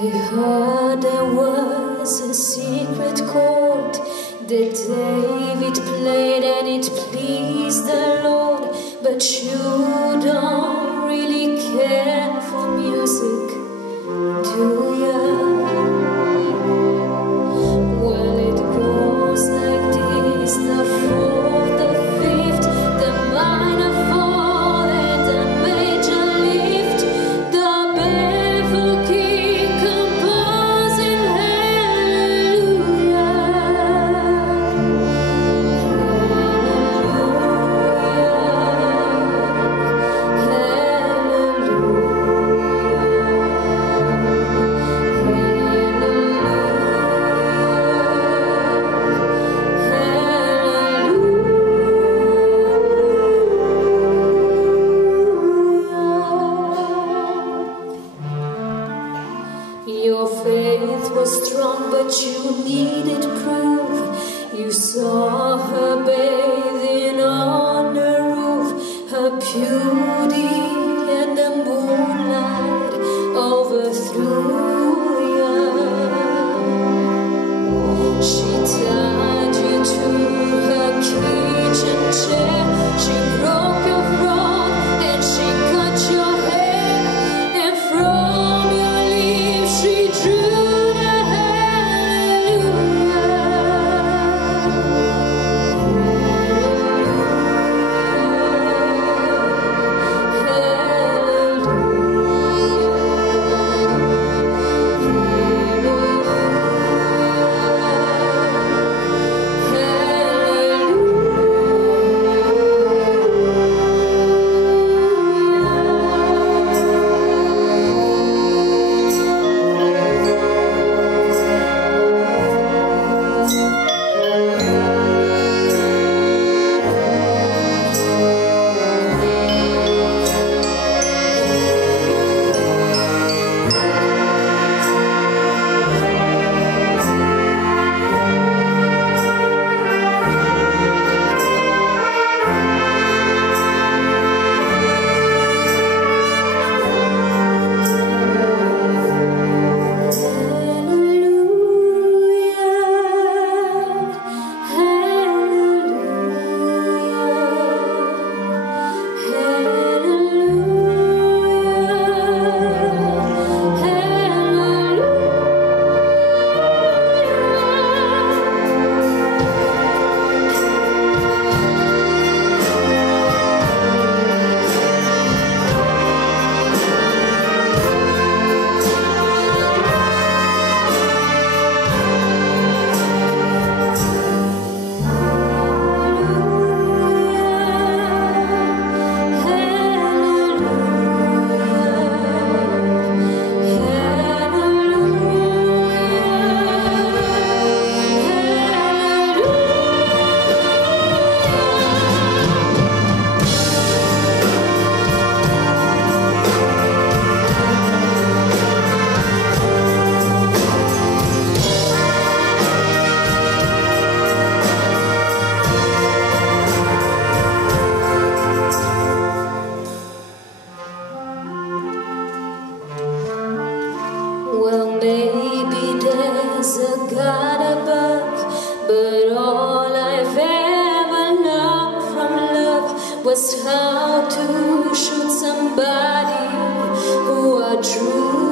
I heard there was a secret chord that David played and it pleased the Lord. But you don't really care for music, do you? Well, it goes like this: the fourth, the fifth, the minor fall and the major lift, the barefoot king composing hallelujah, your faith was strong, but you needed proof. You saw her bathing on the roof, her beauty and the moonlight overthrew you. She tied you to her kitchen chair, she broke your throne and she cut your hair, and from your lips she drew the Well, maybe there's a God above, but all I've ever learned from love was how to shoot somebody who are true.